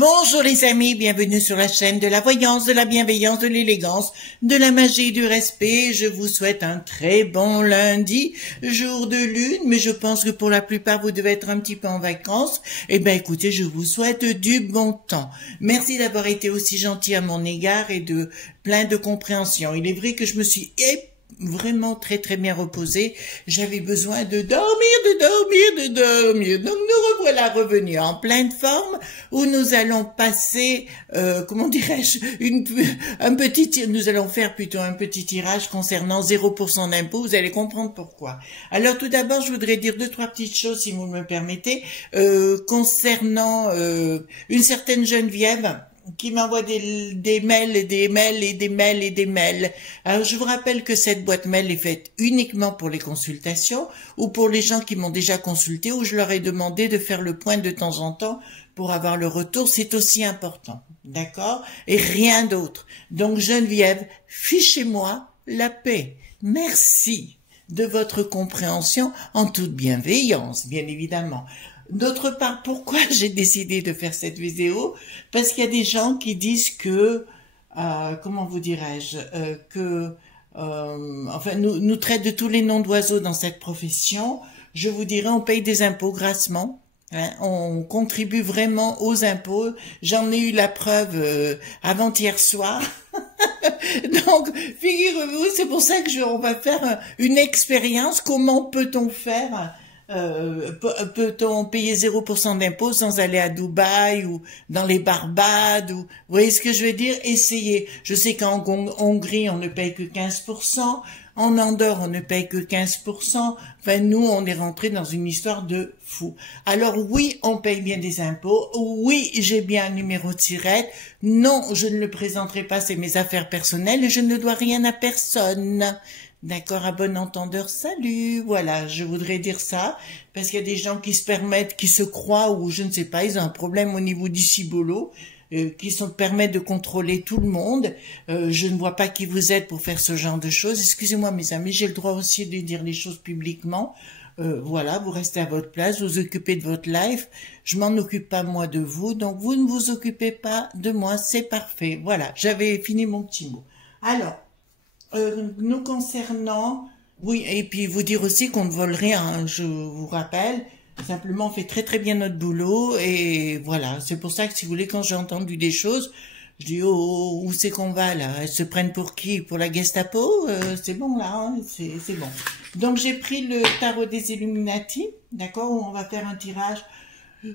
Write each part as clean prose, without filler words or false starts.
Bonjour les amis, bienvenue sur la chaîne de la voyance, de la bienveillance, de l'élégance, de la magie et du respect. Je vous souhaite un très bon lundi, jour de lune, mais je pense que pour la plupart vous devez être un petit peu en vacances. Eh ben écoutez, je vous souhaite du bon temps. Merci d'avoir été aussi gentil à mon égard et de plein de compréhension. Il est vrai que je me suis vraiment très bien reposée. J'avais besoin de dormir. Donc nous revoilà revenus en pleine forme où nous allons passer, comment dirais-je, nous allons faire plutôt un petit tirage concernant 0% d'impôt. Vous allez comprendre pourquoi. Alors tout d'abord, je voudrais dire 2-3 petites choses si vous me permettez, concernant une certaine Geneviève qui m'envoie des mails et des mails et des mails et des mails. Alors, je vous rappelle que cette boîte mail est faite uniquement pour les consultations ou pour les gens qui m'ont déjà consulté ou je leur ai demandé de faire le point de temps en temps pour avoir le retour. C'est aussi important. D'accord? Et rien d'autre. Donc, Geneviève, fichez-moi la paix. Merci de votre compréhension en toute bienveillance, bien évidemment. D'autre part, pourquoi j'ai décidé de faire cette vidéo? Parce qu'il y a des gens qui disent que, comment vous dirais-je, enfin, nous traitent de tous les noms d'oiseaux dans cette profession. Je vous dirais, on paye des impôts grassement. Hein, on contribue vraiment aux impôts. J'en ai eu la preuve avant-hier soir. Donc, figurez-vous, c'est pour ça que on va faire une expérience. Comment peut-on faire? Peut-on payer 0% d'impôt sans aller à Dubaï ou dans les Barbades ou, vous voyez ce que je veux dire? Essayez. Je sais qu'en Hongrie, on ne paye que 15%. En Andorre, on ne paye que 15%. Enfin, nous, on est rentré dans une histoire de fou. Alors oui, on paye bien des impôts. Oui, j'ai bien un numéro de SIRET. Non, je ne le présenterai pas, c'est mes affaires personnelles et je ne dois rien à personne. D'accord, à bon entendeur, salut, voilà, je voudrais dire ça, parce qu'il y a des gens qui se permettent, qui se croient, ou je ne sais pas, ils ont un problème au niveau du cibolo, qui se permettent de contrôler tout le monde. Je ne vois pas qui vous êtes pour faire ce genre de choses. Excusez-moi mes amis, j'ai le droit aussi de dire les choses publiquement. Voilà, vous restez à votre place, vous occupez de votre life, je m'en occupe pas moi de vous, donc vous ne vous occupez pas de moi, c'est parfait. Voilà, j'avais fini mon petit mot. Alors, nous concernant, oui, et puis vous dire aussi qu'on ne vole rien, hein, je vous rappelle, simplement on fait très bien notre boulot, et voilà, c'est pour ça que si vous voulez, quand j'ai entendu des choses, je dis, oh, où c'est qu'on va là? Elles se prennent pour qui? Pour la Gestapo? C'est bon là, hein, c'est bon. Donc j'ai pris le tarot des Illuminati, d'accord, où on va faire un tirage.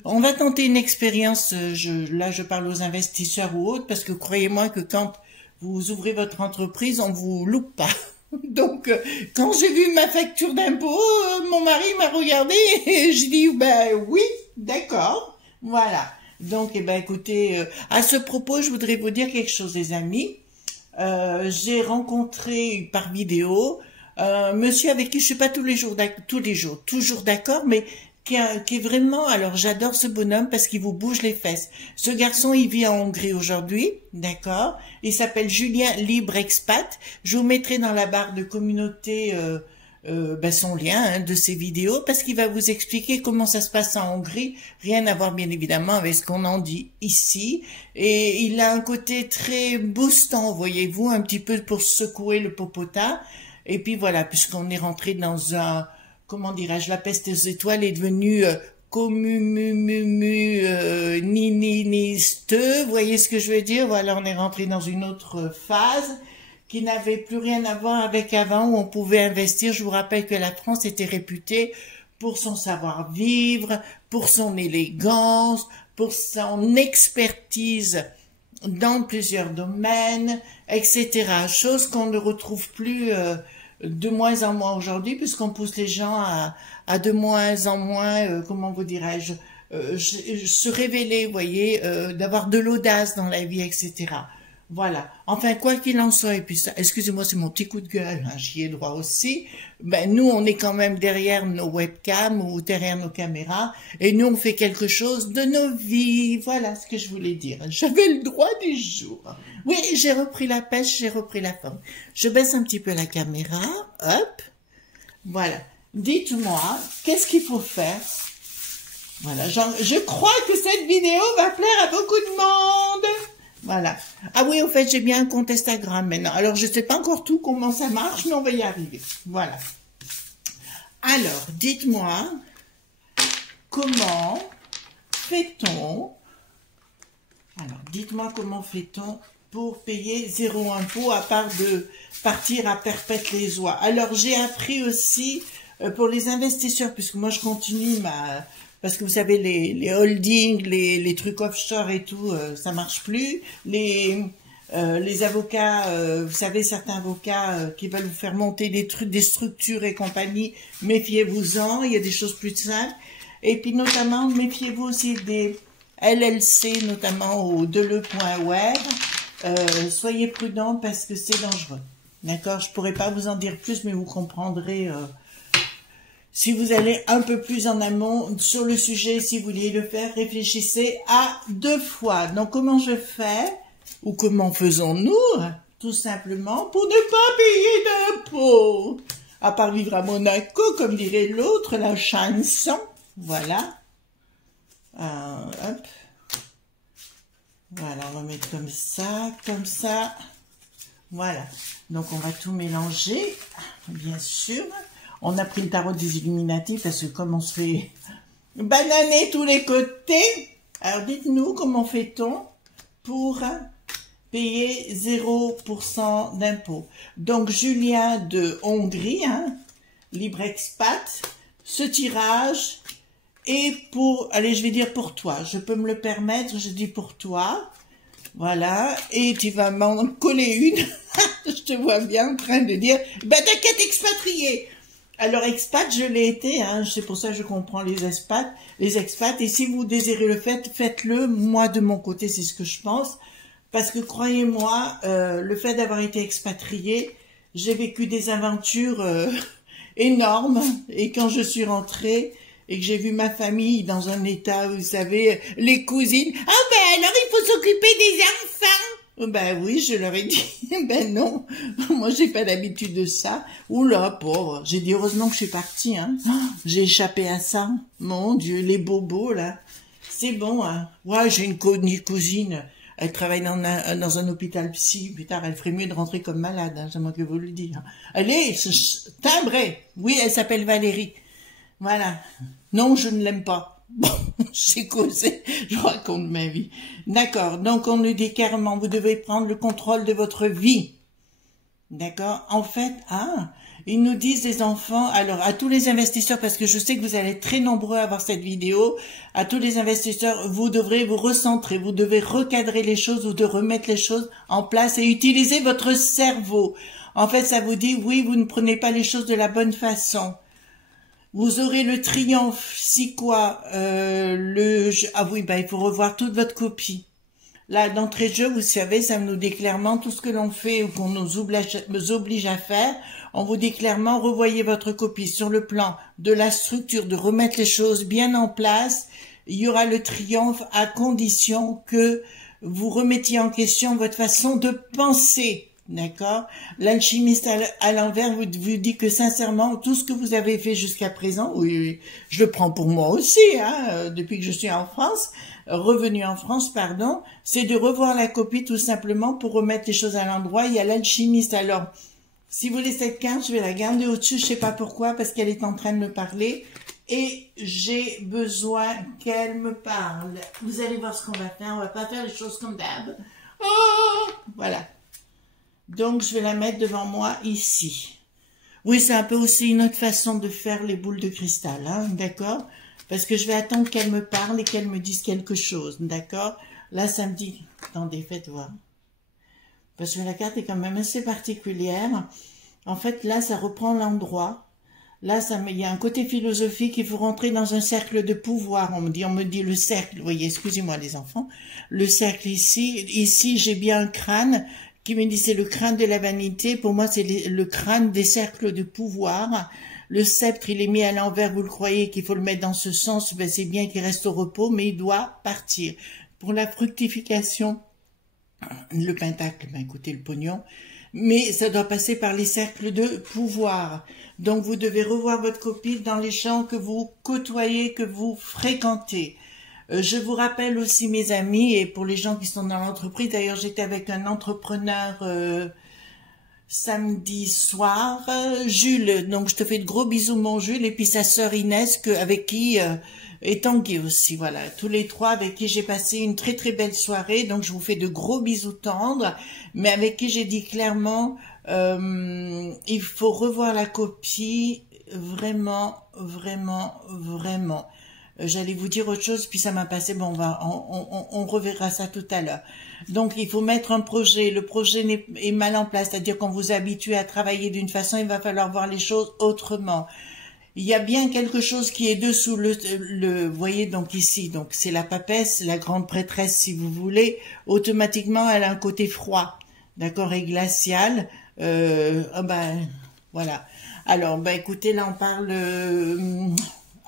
On va tenter une expérience, là je parle aux investisseurs ou autres, parce que croyez-moi que quand vous ouvrez votre entreprise, on vous loupe pas. Donc, quand j'ai vu ma facture d'impôt, mon mari m'a regardé et j'ai dit, ben oui, d'accord, voilà. Donc, eh ben, écoutez, à ce propos, je voudrais vous dire quelque chose, les amis. J'ai rencontré par vidéo monsieur avec qui je suis pas toujours d'accord, mais qui est vraiment, alors j'adore ce bonhomme parce qu'il vous bouge les fesses. Ce garçon, il vit en Hongrie aujourd'hui, d'accord? Il s'appelle Julien Libre Expat. Je vous mettrai dans la barre de communauté son lien de ses vidéos parce qu'il va vous expliquer comment ça se passe en Hongrie. Rien à voir bien évidemment avec ce qu'on en dit ici. Et il a un côté très boostant, voyez-vous, un petit peu pour secouer le popotin. Et puis voilà, puisqu'on est rentré dans un... Comment dirais-je, la peste aux étoiles est devenue vous voyez ce que je veux dire? Voilà, on est rentré dans une autre phase qui n'avait plus rien à voir avec avant où on pouvait investir. Je vous rappelle que la France était réputée pour son savoir-vivre, pour son élégance, pour son expertise dans plusieurs domaines, etc. Chose qu'on ne retrouve plus... de moins en moins aujourd'hui, puisqu'on pousse les gens à de moins en moins, comment vous dirais-je, se révéler, vous voyez, d'avoir de l'audace dans la vie, etc. Voilà. Enfin, quoi qu'il en soit, et puis ça, excusez-moi, c'est mon petit coup de gueule, hein, j'y ai droit aussi. Ben, nous, on est quand même derrière nos webcams ou derrière nos caméras, et nous, on fait quelque chose de nos vies. Voilà ce que je voulais dire. J'avais le droit du jour. Oui, j'ai repris la pêche, j'ai repris la forme. Je baisse un petit peu la caméra. Hop. Voilà. Dites-moi, qu'est-ce qu'il faut faire Voilà, je crois que cette vidéo va plaire à beaucoup de monde. Voilà. Ah oui, au fait, j'ai bien un compte Instagram maintenant. Alors, je sais pas encore tout comment ça marche, mais on va y arriver. Voilà. Alors, dites-moi, comment fait-on... Alors, dites-moi comment fait-on pour payer 0 impôt à part de partir à perpète les oies. Alors, j'ai appris aussi pour les investisseurs, puisque moi, je continue ma... Parce que vous savez, les holdings, les trucs offshore et tout, ça marche plus. Les avocats, vous savez, certains avocats qui veulent vous faire monter des trucs, des structures et compagnie, méfiez-vous-en, il y a des choses plus simples. Et puis notamment, méfiez-vous aussi des LLC, notamment au deleu.web. Soyez prudents parce que c'est dangereux. D'accord? Je pourrais pas vous en dire plus, mais vous comprendrez... si vous allez un peu plus en amont sur le sujet, si vous voulez le faire, réfléchissez à 2 fois. Donc, comment je fais, ou comment faisons-nous, tout simplement, pour ne pas payer d'impôts, à part vivre à Monaco, comme dirait l'autre, la chanson. Voilà. Hop. Voilà, on va mettre comme ça. Voilà. Donc, on va tout mélanger, bien sûr. On a pris le tarot des Illuminati parce que comme on se fait bananer tous les côtés, alors dites-nous comment fait-on pour payer 0% d'impôt. Donc Julien de Hongrie, hein, libre expat, ce tirage est pour, allez je vais dire pour toi, je peux me le permettre, je dis pour toi, voilà, et tu vas m'en coller une, je te vois bien en train de dire, ben t'as qu'à t'expatrier. Alors, expat, je l'ai été, hein, c'est pour ça que je comprends les expats, et si vous désirez le faire, faites-le. Moi, de mon côté, c'est ce que je pense, parce que croyez-moi, le fait d'avoir été expatrié, j'ai vécu des aventures énormes, et quand je suis rentrée, et que j'ai vu ma famille dans un état, vous savez, les cousines, ah ben alors il faut s'occuper des enfants. Ben oui, je leur ai dit, ben non, moi j'ai pas l'habitude de ça. Oula, pauvre, j'ai dit heureusement que je suis partie, hein. J'ai échappé à ça. Mon Dieu, les bobos là, c'est bon, hein. Ouais, j'ai une cousine, elle travaille dans un hôpital psy, putain, elle ferait mieux de rentrer comme malade, hein, j'aimerais que vous le dites. Elle est timbrée, oui, elle s'appelle Valérie. Voilà. Non, je ne l'aime pas. Bon, j'ai causé, je raconte ma vie. D'accord, donc on nous dit carrément, vous devez prendre le contrôle de votre vie. D'accord. En fait, ils nous disent les enfants, alors à tous les investisseurs, parce que je sais que vous allez être très nombreux à voir cette vidéo, à tous les investisseurs, vous devrez vous recentrer, vous devez recadrer les choses, vous devez remettre les choses en place et utiliser votre cerveau. En fait, ça vous dit, oui, vous ne prenez pas les choses de la bonne façon. Vous aurez le triomphe, si quoi, ah oui, bah, il faut revoir toute votre copie. Là, d'entrée de jeu, vous savez, ça nous dit clairement tout ce que l'on fait ou qu'on nous oblige à faire. On vous dit clairement, revoyez votre copie sur le plan de la structure, de remettre les choses bien en place. Il y aura le triomphe à condition que vous remettiez en question votre façon de penser. D'accord? L'alchimiste à l'envers vous dit que sincèrement, tout ce que vous avez fait jusqu'à présent, oui, je le prends pour moi aussi, hein, depuis que je suis en France, revenu en France, pardon, c'est de revoir la copie tout simplement pour remettre les choses à l'endroit. Il y a l'alchimiste. Alors, si vous voulez cette carte, je vais la garder au-dessus, je sais pas pourquoi, parce qu'elle est en train de me parler et j'ai besoin qu'elle me parle. Vous allez voir ce qu'on va faire, on va pas faire les choses comme d'hab. Oh, voilà. Donc, je vais la mettre devant moi ici. Oui, c'est un peu aussi une autre façon de faire les boules de cristal, hein, d'accord? Parce que je vais attendre qu'elle me parle et qu'elle me dise quelque chose, d'accord? Là, ça me dit... Attendez, faites voir. Parce que la carte est quand même assez particulière. En fait, là, ça reprend l'endroit. Là, il y a un côté philosophique, il faut rentrer dans un cercle de pouvoir. On me dit le cercle, vous voyez, excusez-moi les enfants. Le cercle ici, j'ai bien un crâne qui me dit c'est le crâne de la vanité. Pour moi, c'est le crâne des cercles de pouvoir. Le sceptre, il est mis à l'envers, vous le croyez qu'il faut le mettre dans ce sens, ben c'est bien qu'il reste au repos, mais il doit partir. Pour la fructification, le pentacle, ben écoutez, le pognon, mais ça doit passer par les cercles de pouvoir. Donc vous devez revoir votre copie dans les champs que vous côtoyez, que vous fréquentez. Je vous rappelle aussi mes amis, et pour les gens qui sont dans l'entreprise, d'ailleurs j'étais avec un entrepreneur samedi soir, Jules, donc je te fais de gros bisous mon Jules, et puis sa sœur Inès, avec qui, et Tanguy aussi, voilà, tous les trois avec qui j'ai passé une très très belle soirée, donc je vous fais de gros bisous tendres, mais avec qui j'ai dit clairement, il faut revoir la copie, vraiment, vraiment, vraiment. J'allais vous dire autre chose, puis ça m'a passé, bon, on reverra ça tout à l'heure. Donc, il faut mettre un projet. Le projet est mal en place, c'est-à-dire qu'on vous habitue à travailler d'une façon, il va falloir voir les choses autrement. Il y a bien quelque chose qui est dessous vous voyez, donc ici, donc c'est la papesse, la grande prêtresse, si vous voulez. Automatiquement, elle a un côté froid, d'accord, et glacial. Voilà. Alors, écoutez, là, on parle...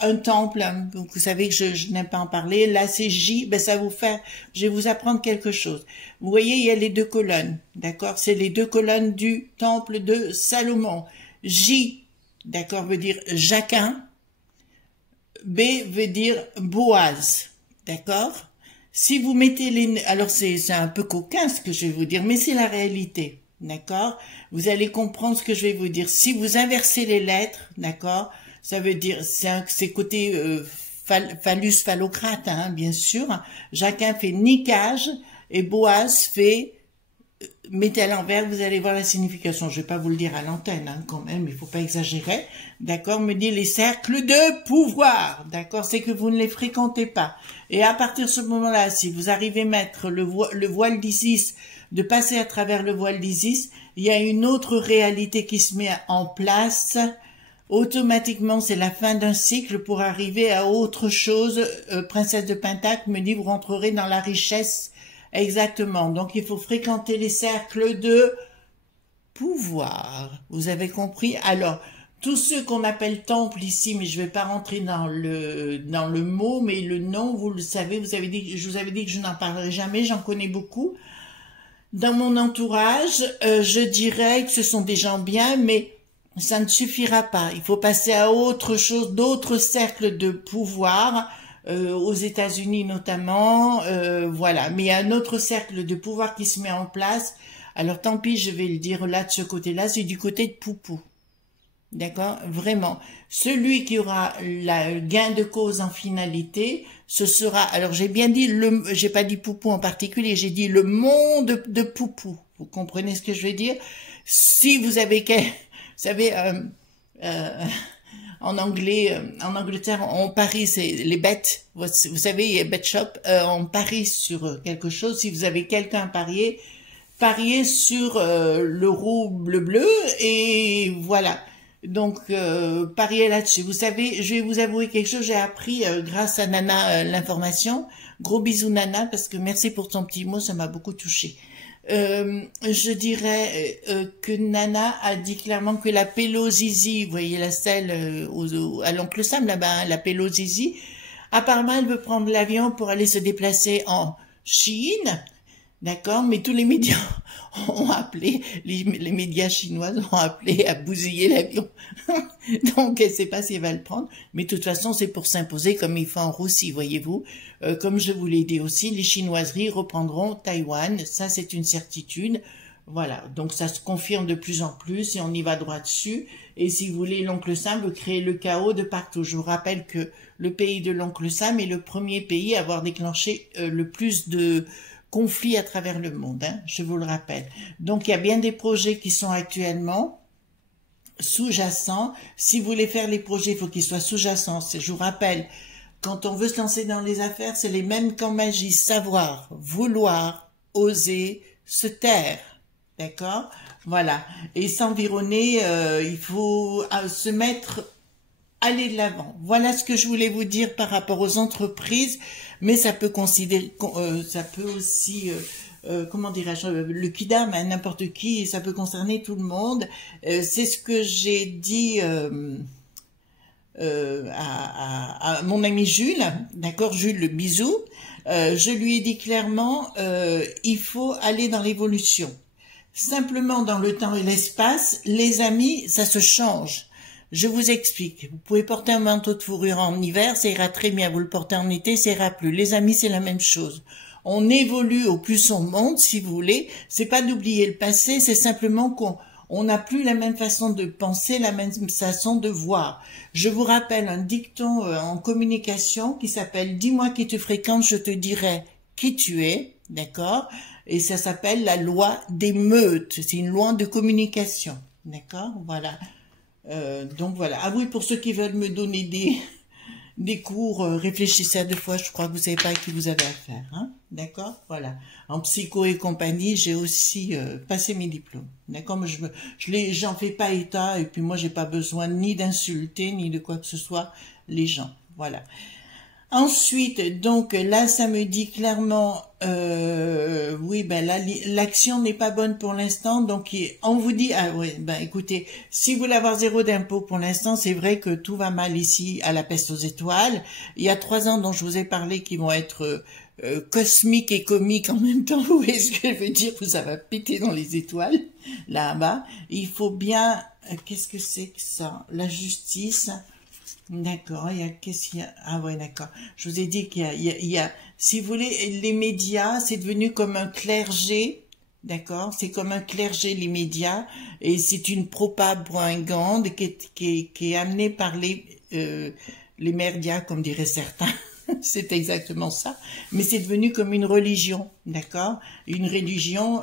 un temple, hein, donc vous savez que je n'aime pas en parler. Là, c'est J, ça va vous faire, je vais vous apprendre quelque chose. Vous voyez, il y a les deux colonnes, d'accord? C'est les deux colonnes du temple de Salomon. J, d'accord, veut dire Jacquin. B veut dire Boaz, d'accord? Si vous mettez alors c'est un peu coquin ce que je vais vous dire, mais c'est la réalité, d'accord? Vous allez comprendre ce que je vais vous dire. Si vous inversez les lettres, d'accord? Ça veut dire, c'est côté phallus, phallocrate, hein, bien sûr. Jacquin fait niquage et Boaz fait mettez à l'envers, vous allez voir la signification. Je vais pas vous le dire à l'antenne, hein, quand même, il faut pas exagérer. D'accord, me dit les cercles de pouvoir. D'accord, c'est que vous ne les fréquentez pas. Et à partir de ce moment-là, si vous arrivez à mettre le voile d'Isis, de passer à travers le voile d'Isis, il y a une autre réalité qui se met en place. Automatiquement, c'est la fin d'un cycle pour arriver à autre chose. Princesse de Pentacle me dit, vous rentrerez dans la richesse. Exactement. Donc, il faut fréquenter les cercles de pouvoir. Vous avez compris? Alors, tous ceux qu'on appelle temple ici, mais je ne vais pas rentrer dans le mot, mais le nom, vous le savez, je vous avais dit que je n'en parlerai jamais, j'en connais beaucoup. Dans mon entourage, je dirais que ce sont des gens bien, mais ça ne suffira pas. Il faut passer à autre chose, d'autres cercles de pouvoir, aux États-Unis notamment, voilà. Mais il y a un autre cercle de pouvoir qui se met en place. Alors tant pis, je vais le dire là de ce côté-là, c'est du côté de Poupou. D'accord? Vraiment. Celui qui aura le gain de cause en finalité, ce sera, alors j'ai bien dit, j'ai pas dit Poupou en particulier, j'ai dit le monde de Poupou. Vous comprenez ce que je veux dire? Si vous avez vous savez, en anglais, en Angleterre, on parie, c'est les bêtes. Vous savez, il y a bet shop. On parie sur quelque chose. Si vous avez quelqu'un à parier, pariez sur le rouble bleu et voilà. Donc, pariez là-dessus. Vous savez, je vais vous avouer quelque chose. J'ai appris grâce à Nana l'information. Gros bisous Nana, parce que merci pour ton petit mot, ça m'a beaucoup touché. Je dirais que Nana a dit clairement que la Pélozizi, vous voyez la stèle à l'oncle Sam là-bas, hein, la Pélozizi, apparemment elle veut prendre l'avion pour aller se déplacer en Chine, d'accord, mais tous les médias ont appelé, les médias chinois ont appelé à bousiller l'avion, donc elle ne sait pas si elle va le prendre, mais de toute façon c'est pour s'imposer comme il fait en Russie, voyez-vous. Comme je vous l'ai dit aussi, les chinoiseries reprendront Taïwan, ça c'est une certitude. Voilà, donc ça se confirme de plus en plus et on y va droit dessus. Et si vous voulez, l'oncle Sam veut créer le chaos de partout. Je vous rappelle que le pays de l'oncle Sam est le premier pays à avoir déclenché le plus de conflits à travers le monde, hein, je vous le rappelle. Donc il y a bien des projets qui sont actuellement sous-jacents. Si vous voulez faire les projets, il faut qu'ils soient sous-jacents. Je vous rappelle, quand on veut se lancer dans les affaires, c'est les mêmes qu'en magie. Savoir, vouloir, oser, se taire. D'accord? Voilà. Et s'environner, il faut se mettre, aller de l'avant. Voilà ce que je voulais vous dire par rapport aux entreprises, mais ça peut ça peut aussi, comment dirais-je, le kidam, hein, n'importe qui, ça peut concerner tout le monde. C'est ce que j'ai dit à mon ami Jules, d'accord, Jules, le bisou. Je lui ai dit clairement, il faut aller dans l'évolution. Simplement, dans le temps et l'espace, les amis, ça se change. Je vous explique. Vous pouvez porter un manteau de fourrure en hiver, ça ira très bien. Vous le portez en été, ça ira plus. Les amis, c'est la même chose. On évolue au plus on monte, si vous voulez. C'est pas d'oublier le passé, c'est simplement qu'on n'a plus la même façon de penser, la même façon de voir. Je vous rappelle un dicton en communication qui s'appelle « Dis-moi qui tu fréquentes, je te dirai qui tu es ». D'accord? Et ça s'appelle la loi des meutes. C'est une loi de communication. D'accord? Voilà. Donc voilà. Ah oui, pour ceux qui veulent me donner des cours, réfléchissez à deux fois, je crois que vous savez pas à qui vous avez affaire. Hein? D'accord? Voilà. En psycho et compagnie, j'ai aussi passé mes diplômes. D'accord? Mais j'en fais pas état, et puis moi, j'ai pas besoin ni d'insulter, ni de quoi que ce soit les gens. Voilà. Ensuite, donc là, ça me dit clairement, oui, ben là, l'action n'est pas bonne pour l'instant, donc on vous dit, ah oui, ben écoutez, si vous voulez avoir 0 d'impôt pour l'instant, c'est vrai que tout va mal ici à la peste aux étoiles. Il y a 3 ans dont je vous ai parlé qui vont être cosmiques et comiques en même temps. Vous voyez ce que je veux dire? Ça va péter dans les étoiles là-bas. Il faut bien, qu'est-ce que c'est que ça? La justice. D'accord, qu'est-ce qu'il y a? Ah ouais, d'accord. Je vous ai dit qu'il y a, si vous voulez, les médias, c'est devenu comme un clergé, d'accord? C'est comme un clergé, les médias, et c'est une propagande qui est amenée par les merdias, comme diraient certains. C'est exactement ça. Mais c'est devenu comme une religion, d'accord? Une religion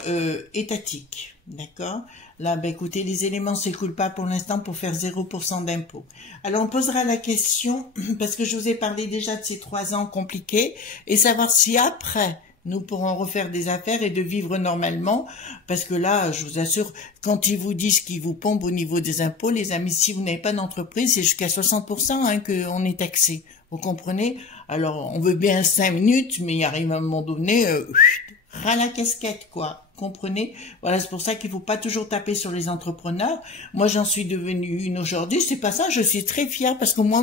étatique, d'accord? Là, ben écoutez, les éléments ne s'écoulent pas pour l'instant pour faire 0% d'impôt. Alors, on posera la question, parce que je vous ai parlé déjà de ces 3 ans compliqués, et savoir si après, nous pourrons refaire des affaires et de vivre normalement, parce que là, je vous assure, quand ils vous disent qu'ils vous pompent au niveau des impôts, les amis, si vous n'avez pas d'entreprise, c'est jusqu'à 60% hein, qu'on est taxé. Vous comprenez? Alors, on veut bien 5 minutes, mais il arrive à un moment donné, ras la casquette, quoi. Comprenez? Voilà, c'est pour ça qu'il faut pas toujours taper sur les entrepreneurs. Moi, j'en suis devenue une aujourd'hui. C'est pas ça. Je suis très fière parce que moi,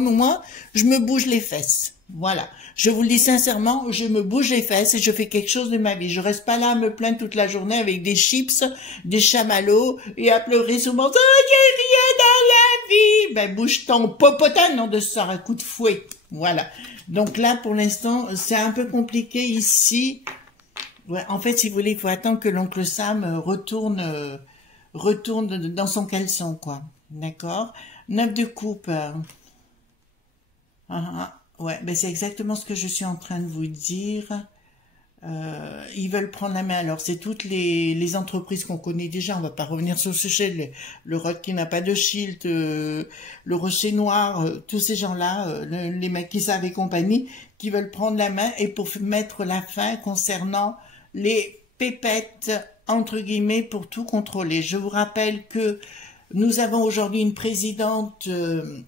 je me bouge les fesses. Voilà. Je vous le dis sincèrement, je me bouge les fesses et je fais quelque chose de ma vie. Je reste pas là à me plaindre toute la journée avec des chips, des chamallows et à pleurer sur mon oh, j'ai rien dans la vie. Ben, bouge ton popotin, non de ça, un coup de fouet. Voilà. Donc là, pour l'instant, c'est un peu compliqué ici. Ouais, en fait, si vous voulez, il faut attendre que l'oncle Sam retourne dans son caleçon, quoi. D'accord? 9 de coupe. Ouais, ben c'est exactement ce que je suis en train de vous dire. Ils veulent prendre la main. Alors, c'est toutes les entreprises qu'on connaît déjà. On va pas revenir sur ce sujet. Le Rock qui n'a pas de shield, le Rocher Noir, tous ces gens-là, les mecs qui savent et compagnie, qui veulent prendre la main et pour mettre la fin concernant les pépettes, entre guillemets, pour tout contrôler. Je vous rappelle que nous avons aujourd'hui une présidente,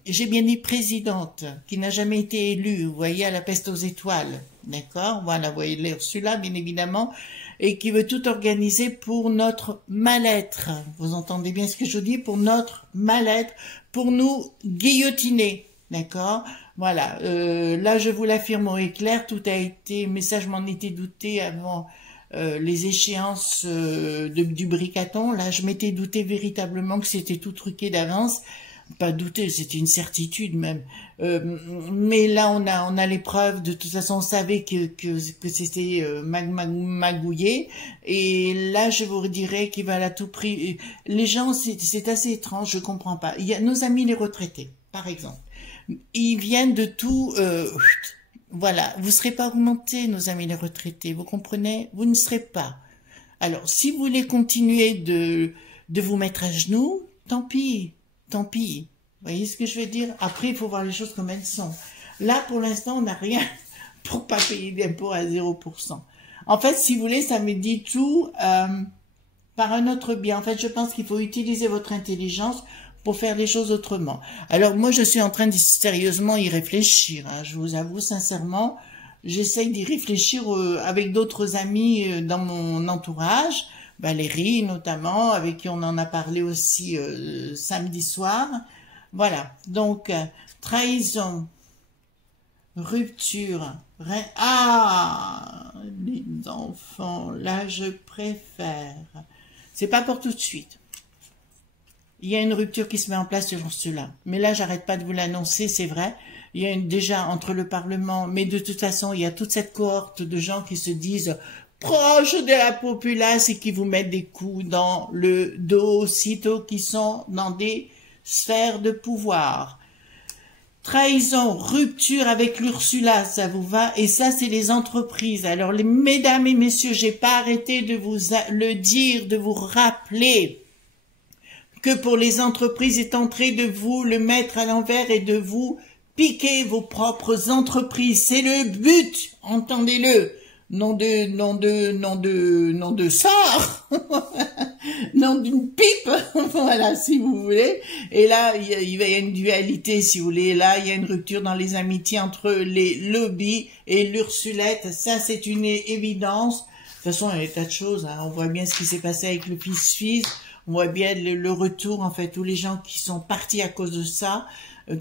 j'ai bien dit présidente, qui n'a jamais été élue, vous voyez, à la peste aux étoiles, d'accord? Voilà, vous voyez l'Ursula, bien évidemment, et qui veut tout organiser pour notre mal-être. Vous entendez bien ce que je dis? Pour notre mal-être, pour nous guillotiner, d'accord? Voilà, là je vous l'affirme au éclair, tout a été, mais ça je m'en étais douté avant les échéances du Bricaton. Là, je m'étais douté véritablement que c'était tout truqué d'avance. Pas douté, c'était une certitude même. Mais là, on a les preuves. De toute façon, on savait que c'était magouillé. Et là, je vous dirais qu'ils veulent à tout prix. Les gens, c'est assez étrange, je comprends pas. Il y a nos amis les retraités, par exemple. Ils viennent de tout... voilà, vous ne serez pas augmentés, nos amis les retraités, vous comprenez? Vous ne serez pas. Alors, si vous voulez continuer de vous mettre à genoux, tant pis, tant pis. Vous voyez ce que je veux dire? Après, il faut voir les choses comme elles sont. Là, pour l'instant, on n'a rien pour pas payer d'impôt à 0%. En fait, si vous voulez, ça me dit tout par un autre biais. En fait, je pense qu'il faut utiliser votre intelligence pour faire les choses autrement. Alors moi, je suis en train de sérieusement y réfléchir. Hein, je vous avoue sincèrement, j'essaye d'y réfléchir avec d'autres amis dans mon entourage, Valérie notamment, avec qui on en a parlé aussi samedi soir. Voilà, donc trahison, rupture, ah, les enfants, là je préfère. C'est pas pour tout de suite. Il y a une rupture qui se met en place sur cela. Mais là, j'arrête pas de vous l'annoncer, c'est vrai. Il y a déjà entre le Parlement, mais de toute façon, il y a toute cette cohorte de gens qui se disent proches de la populace et qui vous mettent des coups dans le dos, sitôt qui sont dans des sphères de pouvoir. Trahison, rupture avec l'Ursula, ça vous va? Et ça, c'est les entreprises. Alors, les mesdames et messieurs, j'ai pas arrêté de vous le dire, de vous rappeler que pour les entreprises est en train de vous le mettre à l'envers et de vous piquer vos propres entreprises. C'est le but, entendez-le. Nom de sort, nom d'une pipe, voilà, si vous voulez. Et là, il y a une dualité, si vous voulez. Là, il y a une rupture dans les amitiés entre les lobbies et l'Ursulette. Ça, c'est une évidence. De toute façon, il y a des tas de choses. Hein. On voit bien ce qui s'est passé avec le fils. On voit bien le retour, en fait, tous les gens qui sont partis à cause de ça.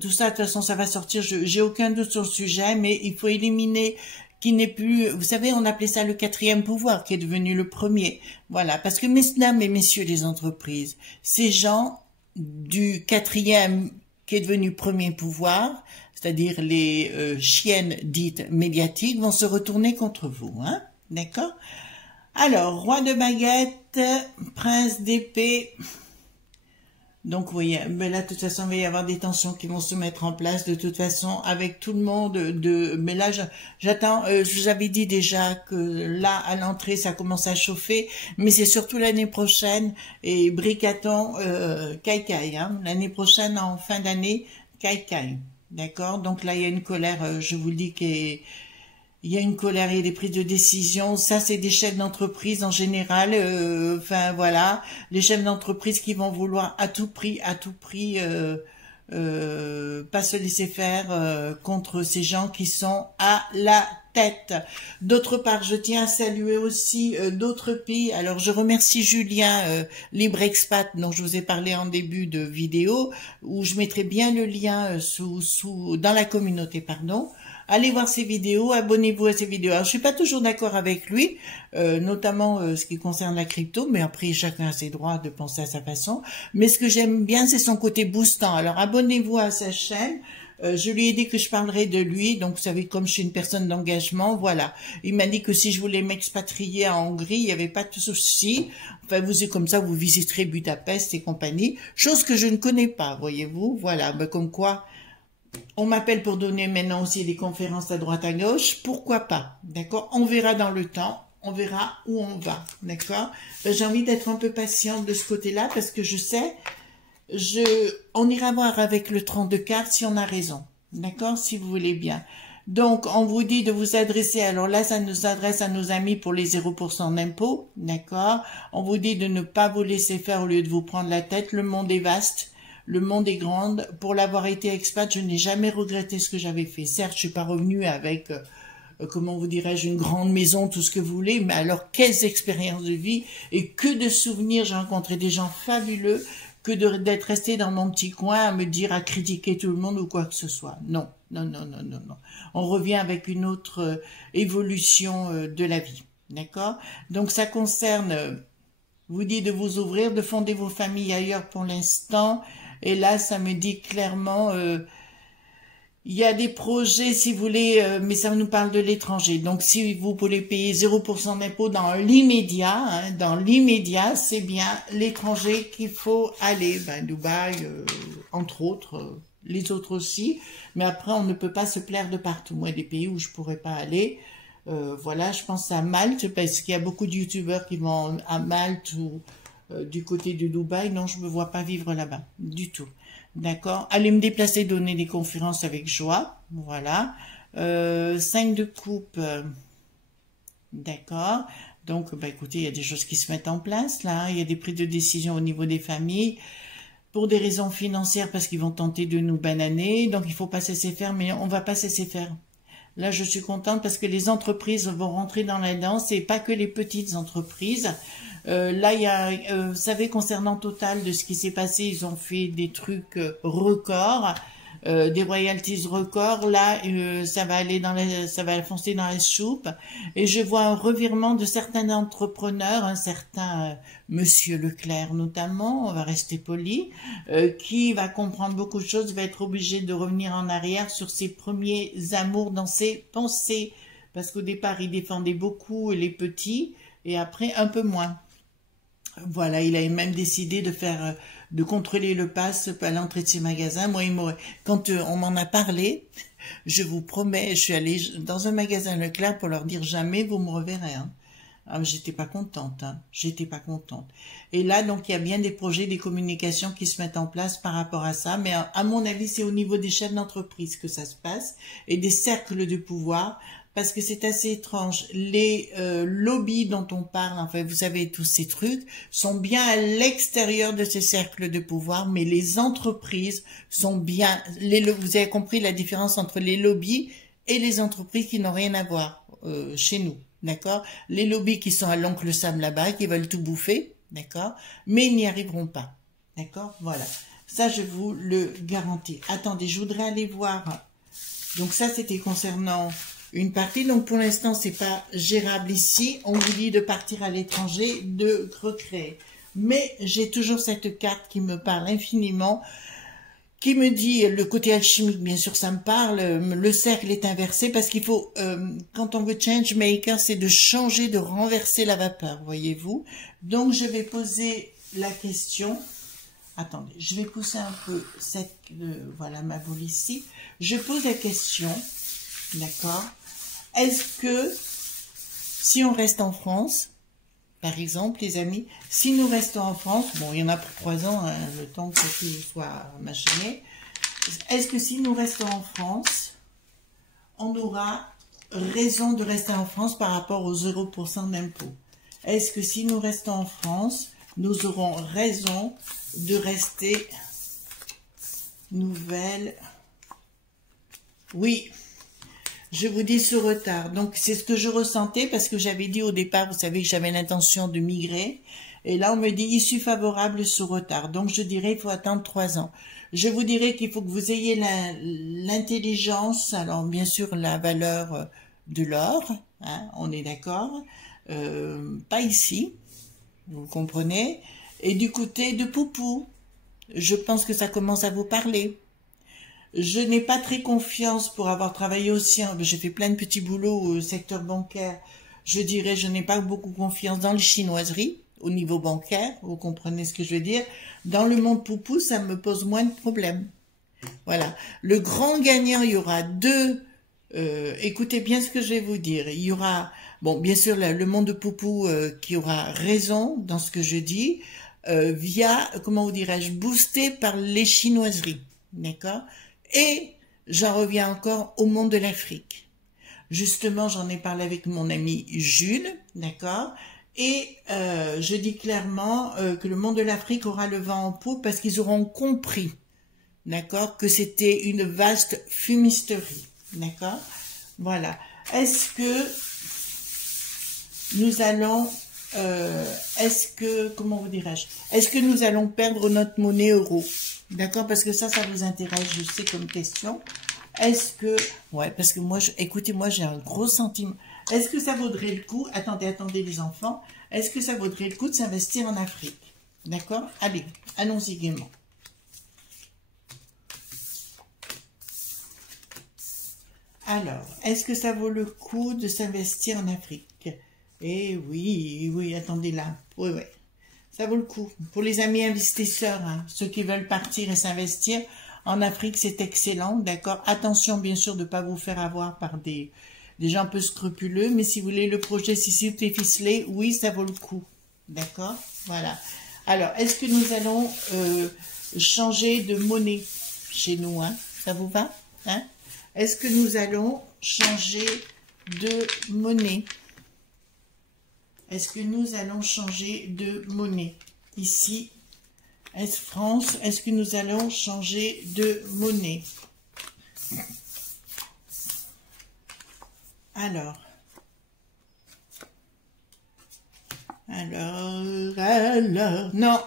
Tout ça, de toute façon, ça va sortir. J'ai aucun doute sur le sujet, mais il faut éliminer qui n'est plus, vous savez, on appelait ça le quatrième pouvoir, qui est devenu le premier. Voilà, parce que mesdames et messieurs les entreprises, ces gens du quatrième qui est devenu premier pouvoir, c'est-à-dire les chiennes dites médiatiques, vont se retourner contre vous, hein, d'accord? Alors, roi de baguette, prince d'épée. Donc, vous voyez, mais là, de toute façon, il va y avoir des tensions qui vont se mettre en place, de toute façon, avec tout le monde. Mais là, j'attends, je vous avais dit déjà que là, à l'entrée, ça commence à chauffer, mais c'est surtout l'année prochaine, et Bricaton, Caïcaï, hein, l'année prochaine, en fin d'année, Caïcaï, d'accord? Donc là, il y a une colère, je vous le dis, il y a une colère, il y a des prises de décision. Ça, c'est des chefs d'entreprise en général. Enfin, voilà, les chefs d'entreprise qui vont vouloir à tout prix, pas se laisser faire contre ces gens qui sont à la tête. D'autre part, je tiens à saluer aussi d'autres pays. Alors, je remercie Julien, Libre Expat, dont je vous ai parlé en début de vidéo, où je mettrai bien le lien dans la communauté, pardon. Allez voir ses vidéos, abonnez-vous à ses vidéos. Alors, je suis pas toujours d'accord avec lui, notamment ce qui concerne la crypto, mais après, chacun a ses droits de penser à sa façon. Mais ce que j'aime bien, c'est son côté boostant. Alors, abonnez-vous à sa chaîne. Je lui ai dit que je parlerai de lui, donc vous savez, comme je suis une personne d'engagement, voilà. Il m'a dit que si je voulais m'expatrier en Hongrie, il n'y avait pas de souci. Enfin, vous êtes comme ça, vous visiterez Budapest et compagnie, chose que je ne connais pas, voyez-vous. Voilà, ben, comme quoi... On m'appelle pour donner maintenant aussi des conférences à droite à gauche, pourquoi pas, d'accord? On verra dans le temps, on verra où on va, d'accord? Ben, j'ai envie d'être un peu patiente de ce côté-là parce que je sais, on ira voir avec le 32 cartes si on a raison, d'accord? Si vous voulez bien. Donc, on vous dit de vous adresser, alors là, ça nous adresse à nos amis pour les 0% d'impôt, d'accord? On vous dit de ne pas vous laisser faire au lieu de vous prendre la tête, le monde est vaste. Le monde est grand. Pour l'avoir été expat, je n'ai jamais regretté ce que j'avais fait. Certes, je suis pas revenue avec, comment vous dirais-je, une grande maison, tout ce que vous voulez, mais alors quelles expériences de vie et que de souvenirs. J'ai rencontré des gens fabuleux que d'être resté dans mon petit coin à me dire, à critiquer tout le monde ou quoi que ce soit. Non, non, non, non, non, non. On revient avec une autre évolution de la vie. D'accord? Donc ça concerne, vous dit de vous ouvrir, de fonder vos familles ailleurs pour l'instant. Et là, ça me dit clairement, il y a des projets, si vous voulez, mais ça nous parle de l'étranger. Donc, si vous voulez payer 0% d'impôt dans l'immédiat, hein, dans l'immédiat, c'est bien l'étranger qu'il faut aller. Ben, Dubaï, entre autres, les autres aussi. Mais après, on ne peut pas se plaire de partout. Moi, des pays où je pourrais pas aller, voilà, je pense à Malte, parce qu'il y a beaucoup de youtubeurs qui vont à Malte ou... du côté de Dubaï, non, je me vois pas vivre là-bas, du tout. D'accord? Aller me déplacer, donner des conférences avec joie, voilà. 5 de coupe, d'accord. Donc, bah, écoutez, il y a des choses qui se mettent en place, là. Il y a des prises de décision au niveau des familles, pour des raisons financières, parce qu'ils vont tenter de nous bananer. Donc, il faut pas se laisser faire, mais on va pas se laisser faire. Là, je suis contente parce que les entreprises vont rentrer dans la danse et pas que les petites entreprises. Là, il y a, vous savez, concernant Total, de ce qui s'est passé, ils ont fait des trucs records. des royalties records, là, ça va aller ça va foncer dans la soupe. Et je vois un revirement de certains entrepreneurs, un certain Monsieur Leclerc notamment, on va rester poli, qui va comprendre beaucoup de choses, va être obligé de revenir en arrière sur ses premiers amours dans ses pensées. Parce qu'au départ, il défendait beaucoup les petits, et après, un peu moins. Voilà, il a même décidé de contrôler le pass à l'entrée de ses magasins. Moi, quand on m'en a parlé, je vous promets, je suis allée dans un magasin Leclerc pour leur dire jamais vous me reverrez. Hein. Ah, j'étais pas contente, hein. J'étais pas contente. Et là, donc, il y a bien des projets, des communications qui se mettent en place par rapport à ça. Mais à mon avis, c'est au niveau des chefs d'entreprise que ça se passe et des cercles de pouvoir. Parce que c'est assez étrange. Les lobbies dont on parle, enfin, vous savez, tous ces trucs, sont bien à l'extérieur de ces cercles de pouvoir, mais les entreprises sont bien... vous avez compris la différence entre les lobbies et les entreprises qui n'ont rien à voir chez nous, d'accord? Les lobbies qui sont à l'oncle Sam là-bas, qui veulent tout bouffer, d'accord? Mais ils n'y arriveront pas, d'accord? Voilà. Ça, je vous le garantis. Attendez, je voudrais aller voir... Donc ça, c'était concernant... une partie, donc pour l'instant, c'est pas gérable ici. On vous dit de partir à l'étranger, de recréer. Mais j'ai toujours cette carte qui me parle infiniment, qui me dit, le côté alchimique, bien sûr, ça me parle, le cercle est inversé, parce qu'il faut, quand on veut change maker, c'est de changer, de renverser la vapeur, voyez-vous. Donc, je vais poser la question. Attendez, je vais pousser un peu voilà ma boule ici. Je pose la question, d'accord? Est-ce que, si on reste en France, par exemple, les amis, si nous restons en France, bon, il y en a pour 3 ans, hein, le temps que tout soit machiné, est-ce que si nous restons en France, on aura raison de rester en France par rapport aux 0% d'impôt? Est-ce que si nous restons en France, nous aurons raison de rester nouvelle? Oui. Je vous dis ce retard. Donc, c'est ce que je ressentais parce que j'avais dit au départ, vous savez que j'avais l'intention de migrer. Et là, on me dit issue favorable sous retard. Donc, je dirais il faut attendre 3 ans. Je vous dirais qu'il faut que vous ayez l'intelligence, alors bien sûr la valeur de l'or, hein, on est d'accord, pas ici, vous comprenez, et du côté de Poupou, je pense que ça commence à vous parler. Je n'ai pas très confiance pour avoir travaillé aussi, j'ai fait plein de petits boulots au secteur bancaire. Je dirais, je n'ai pas beaucoup confiance dans les chinoiseries au niveau bancaire, vous comprenez ce que je veux dire. Dans le monde Poupou, ça me pose moins de problèmes. Voilà. Le grand gagnant, il y aura deux... écoutez bien ce que je vais vous dire. Il y aura, bon, bien sûr, le monde de Poupou qui aura raison dans ce que je dis, via, comment vous dirais-je, boosté par les chinoiseries. D'accord? Et j'en reviens encore au monde de l'Afrique. Justement, j'en ai parlé avec mon ami Jules, d'accord? Et je dis clairement que le monde de l'Afrique aura le vent en poupe parce qu'ils auront compris, d'accord, que c'était une vaste fumisterie, d'accord? Voilà. Est-ce que nous allons, comment vous dirais-je, est-ce que nous allons perdre notre monnaie euro? D'accord, parce que ça vous intéresse, je sais, comme question. Est-ce que... Ouais, parce que moi, écoutez, moi, j'ai un gros sentiment. Est-ce que ça vaudrait le coup... Attendez, les enfants. Est-ce que ça vaudrait le coup de s'investir en Afrique? D'accord? Allez, allons-y gaiement. Alors, est-ce que ça vaut le coup de s'investir en Afrique? Eh oui, oui, attendez là. Oui, oui. Ça vaut le coup. Pour les amis investisseurs, hein, ceux qui veulent partir et s'investir, en Afrique, c'est excellent, d'accord? Attention, bien sûr, de ne pas vous faire avoir par des gens un peu scrupuleux, mais si vous voulez le projet, si tout est ficelé, oui, ça vaut le coup, d'accord? Voilà. Alors, est-ce que nous allons changer de monnaie chez nous, hein? Ça vous va, hein? Est-ce que nous allons changer de monnaie? Est-ce que nous allons changer de monnaie? Ici, France, est-ce que nous allons changer de monnaie? Alors, non.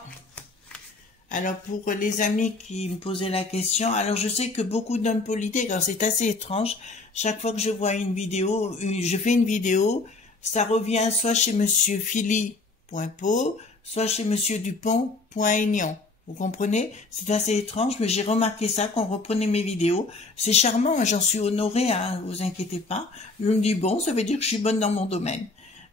Alors pour les amis qui me posaient la question, alors je sais que beaucoup d'hommes politiques, alors c'est assez étrange, chaque fois que je vois une vidéo, je fais une vidéo, ça revient soit chez Monsieur Philly.po, soit chez Monsieur Dupont.aignan. Vous comprenez? C'est assez étrange, mais j'ai remarqué ça quand on reprenait mes vidéos. C'est charmant, hein, j'en suis honorée, hein, vous inquiétez pas. Je me dis, bon, ça veut dire que je suis bonne dans mon domaine.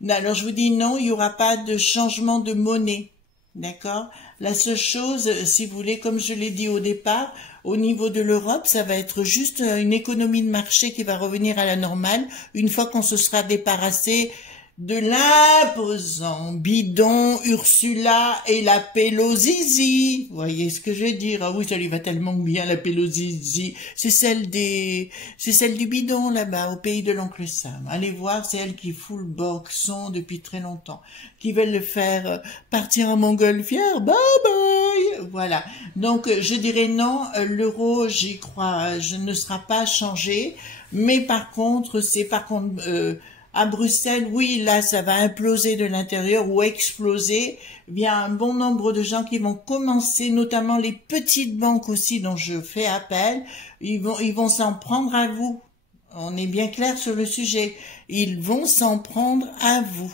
Alors je vous dis non, il n'y aura pas de changement de monnaie. D'accord? La seule chose, si vous voulez, comme je l'ai dit au départ, au niveau de l'Europe, ça va être juste une économie de marché qui va revenir à la normale une fois qu'on se sera débarrassé de l'imposant bidon Ursula et la Pelosi. Vous voyez ce que je veux dire? Ah oui, ça lui va tellement bien, la Pelosi. C'est celle du bidon là-bas, au pays de l'oncle Sam. Allez voir, c'est elle qui fout le boxon depuis très longtemps. Qui veulent le faire partir en montgolfière. Bye bye! Voilà. Donc, je dirais non, l'euro, j'y crois, je ne sera pas changé. Mais par contre, à Bruxelles, oui, là, ça va imploser de l'intérieur ou exploser. Il y a un bon nombre de gens qui vont commencer, notamment les petites banques aussi dont je fais appel. Ils vont s'en prendre à vous. On est bien clair sur le sujet. Ils vont s'en prendre à vous.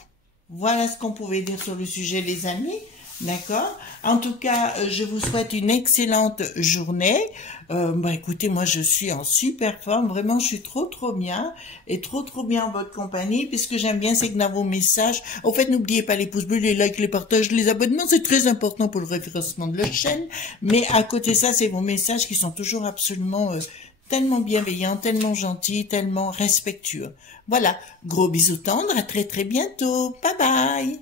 Voilà ce qu'on pouvait dire sur le sujet, les amis. D'accord? En tout cas, je vous souhaite une excellente journée. Écoutez, moi je suis en super forme, vraiment je suis trop bien et trop bien en votre compagnie, puisque j'aime bien c'est que dans vos messages, au fait n'oubliez pas les pouces bleus, les likes, les partages, les abonnements, c'est très important pour le référencement de la chaîne, mais à côté de ça, c'est vos messages qui sont toujours absolument tellement bienveillants, tellement gentils, tellement respectueux. Voilà, gros bisous tendres, à très bientôt, bye bye.